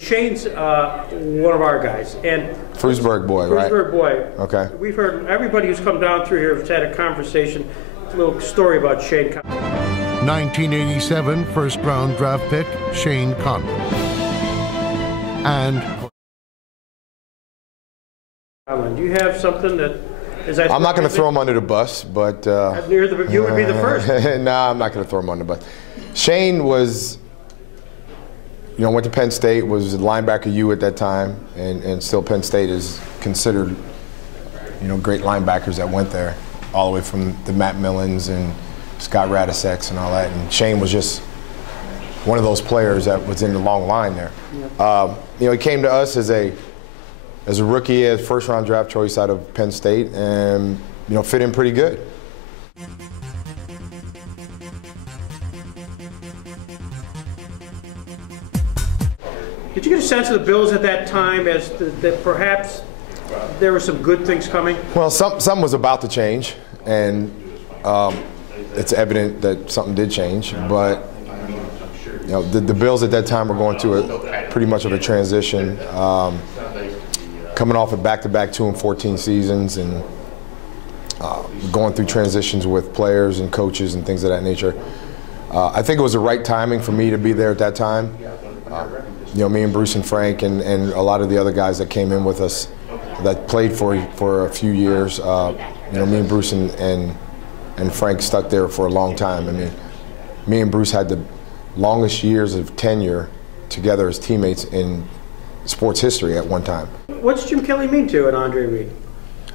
Shane's one of our guys, and Frewsburg boy, right? Frewsburg boy. Okay. We've heard everybody who's come down through here has had a conversation, a little story about Shane. 1987 first-round draft pick Shane Conlon. And do you have something that is? I'm not going to throw him under the bus, but you would be the first. Nah, I'm not going to throw him under the bus. Shane was, went to Penn State, was a linebacker U at that time, and still Penn State is considered, great linebackers that went there, all the way from the Matt Millens and Scott Radiseks and all that. And Shane was just one of those players that was in the long line there. Yep. He came to us as a rookie, as first-round draft choice out of Penn State, and fit in pretty good. Did you get a sense of the Bills at that time as that perhaps there were some good things coming? Well, something was about to change, and it's evident that something did change. But the Bills at that time were going through pretty much of a transition, coming off of back-to-back 2-14 seasons, and going through transitions with players and coaches and things of that nature. I think it was the right timing for me to be there at that time. Me and Bruce and Frank and a lot of the other guys that came in with us that played for a few years. Me and Bruce and Frank stuck there for a long time. I mean, me and Bruce had the longest years of tenure together as teammates in sports history at one time. What's Jim Kelly mean to an Andre Reed?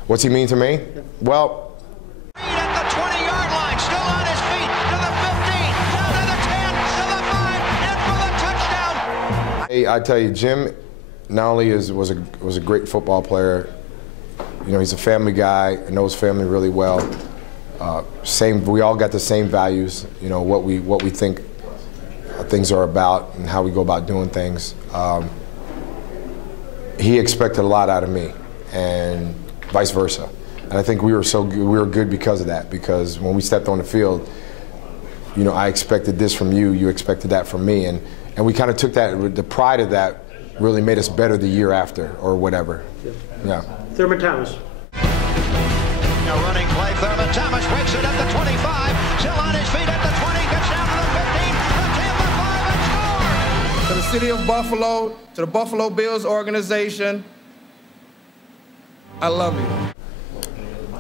What's he mean to me? Well, at the 20-yard line, still on his feet, to the 15, down to the 10, to the 5, in for the touchdown. Hey, I tell you, Jim not only was a great football player, he's a family guy, knows family really well. We all got the same values, what we think things are about and how we go about doing things. He expected a lot out of me, and vice versa. And I think we were good because of that. Because when we stepped on the field, I expected this from you, you expected that from me, and we kind of took that. The pride of that really made us better the year after, or whatever. Yeah. Thurman Thomas. Now running play, Thurman Thomas breaks it at the 25, still on his feet at the 20, gets down to the 15, the 10, the 5, and scores! To the city of Buffalo, to the Buffalo Bills organization, I love you.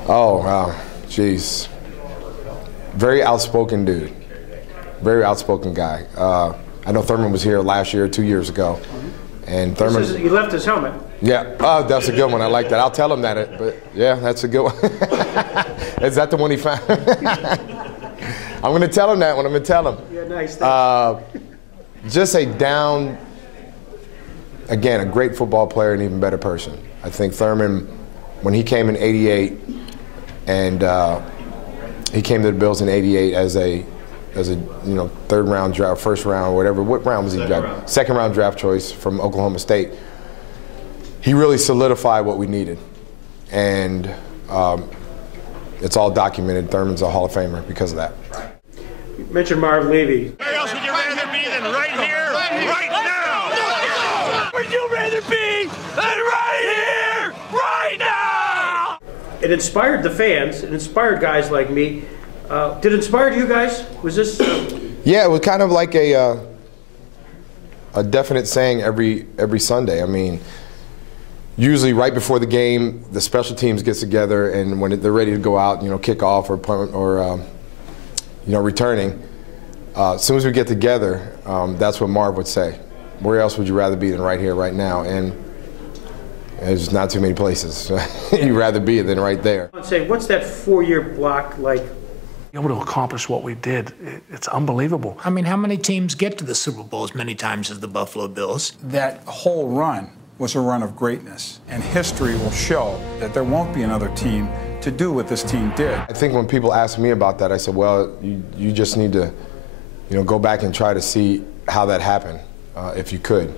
Oh, wow, jeez. Very outspoken dude. Very outspoken guy. I know Thurman was here last year, 2 years ago. And Thurman, he left his helmet. Yeah, oh, that's a good one. I like that. I'll tell him that. But yeah, that's a good one. Is that the one he found? I'm going to tell him that one. I'm going to tell him. Yeah, nice. Just a great football player and even better person. I think Thurman, when he came in '88, and he came to the Bills in '88 as a third round draft, first round, whatever. What round was he drafted? Second round draft choice from Oklahoma State. He really solidified what we needed, and it's all documented. Thurman's a Hall of Famer because of that. You mentioned Marv Levy. Where else would you rather be than right here, right now? Would you rather be than right here, right now? It inspired the fans. It inspired guys like me. Did it inspire you guys? Was this? Yeah, it was kind of like a definite saying every Sunday. I mean, usually right before the game, the special teams gets together, and when they're ready to go out, kick off or punt or returning. As soon as we get together, that's what Marv would say. Where else would you rather be than right here, right now? And there's not too many places you'd rather be than right there. Say, what's that 4-year block like? Able to accomplish what we did, it's unbelievable. I mean, how many teams get to the Super Bowl as many times as the Buffalo Bills? That whole run was a run of greatness, and history will show that there won't be another team to do what this team did. I think when people ask me about that, I said, well, you just need to, go back and try to see how that happened, if you could.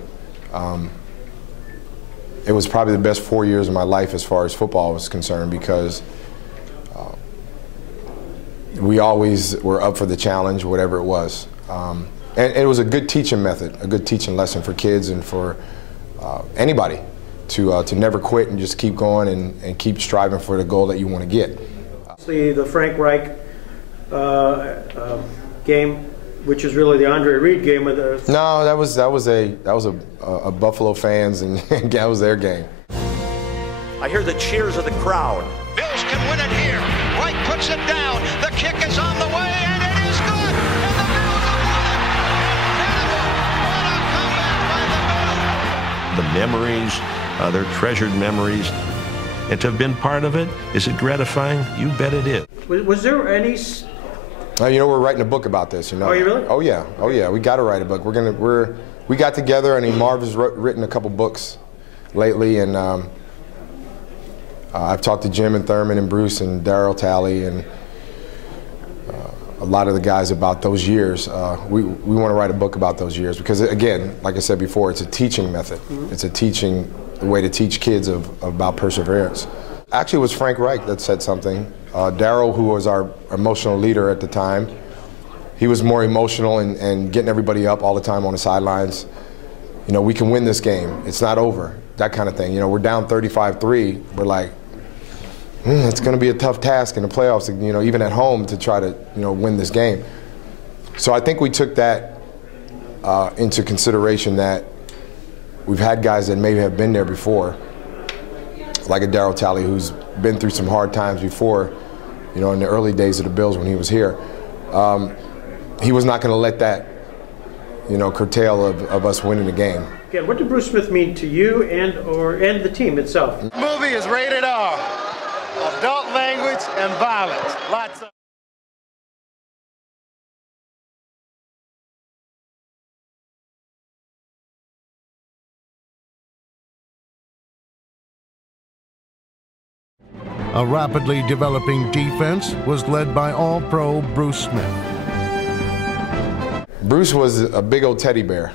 It was probably the best 4 years of my life as far as football was concerned, because we always were up for the challenge, whatever it was. And it was a good teaching method, a good teaching lesson for kids and for anybody to never quit and just keep going and keep striving for the goal that you want to get. The Frank Reich game, which is really the Andre Reed game with the... No, that was a Buffalo fans, and that was their game. I hear the cheers of the crowd. Bills can win it here. Reich puts it down. The kick is on the way, and it is good. And the Bills have won it. Incredible. What a comeback by the Bills. The memories, they're treasured memories. And to have been part of it, is it gratifying? You bet it is. Was there any... You know, we're writing a book about this. You know. Oh, you really? Oh yeah. We got to write a book. We got together, and Marv has written a couple books lately, and I've talked to Jim and Thurman and Bruce and Darryl Talley and a lot of the guys about those years. We want to write a book about those years because, again, like I said before, it's a teaching method. Mm-hmm. It's a way to teach kids about perseverance. Actually, it was Frank Reich that said something. Darryl, who was our emotional leader at the time, he was more emotional and getting everybody up all the time on the sidelines. You know, we can win this game. It's not over. That kind of thing. You know, we're down 35-3. We're like, it's going to be a tough task in the playoffs, you know, even at home to try to, you know, win this game. So I think we took that into consideration, that we've had guys that maybe have been there before, like a Darryl Talley, who's been through some hard times before, you know, in the early days of the Bills when he was here. He was not going to let that, you know, curtail of us winning the game. Again, what did Bruce Smith mean to you and the team itself? The movie is rated R. Adult language and violence. Lots of... A rapidly developing defense was led by All-Pro Bruce Smith. Bruce was a big old teddy bear,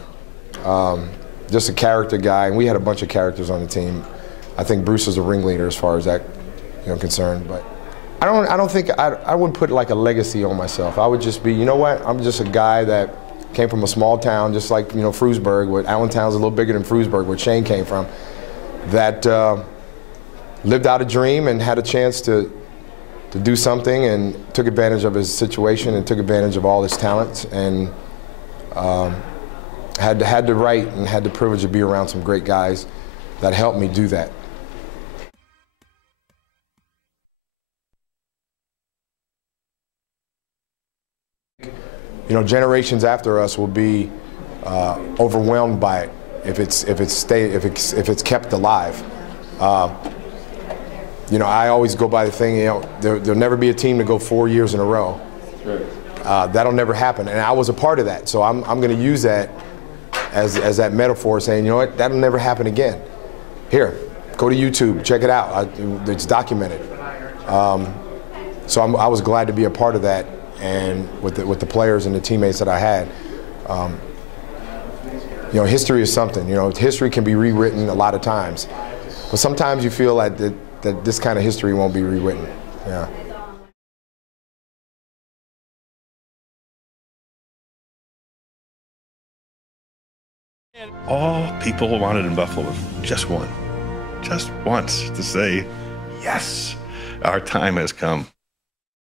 just a character guy, and we had a bunch of characters on the team. I think Bruce was a ringleader as far as that, you know, concerned. But I don't think I wouldn't put like a legacy on myself. I would just be, you know what? I'm just a guy that came from a small town, just like, you know, Frewsburg. Where Allentown's a little bigger than Frewsburg, where Shane came from. That lived out a dream and had a chance to do something, and took advantage of his situation and took advantage of all his talents, and had the right and had the privilege to be around some great guys that helped me do that. You know, generations after us will be overwhelmed by it if it's kept alive. You know, I always go by the thing, you know, there'll never be a team to go 4 years in a row. That'll never happen, and I was a part of that. So I'm going to use that as that metaphor, saying, you know what, that'll never happen again. Here, go to YouTube, check it out. It's documented. So I was glad to be a part of that, and with the players and the teammates that I had. You know, history is something. You know, history can be rewritten a lot of times, but sometimes you feel like that this kind of history won't be rewritten. Yeah. All people wanted in Buffalo was just once to say, yes, our time has come.